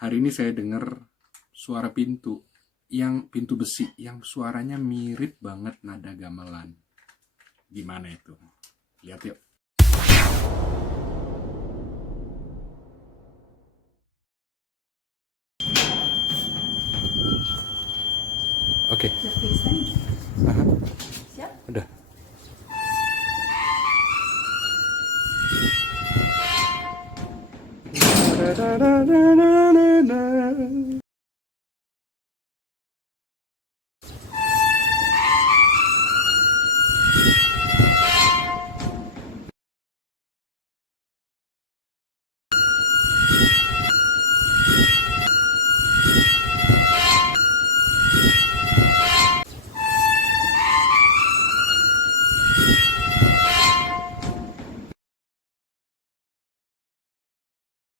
Hari ini saya dengar suara pintu, yang pintu besi, yang suaranya mirip banget nada gamelan. Gimana itu? Lihat yuk. Oke. Aha. Siap? Udah. Da, da, da, da, da, da, da.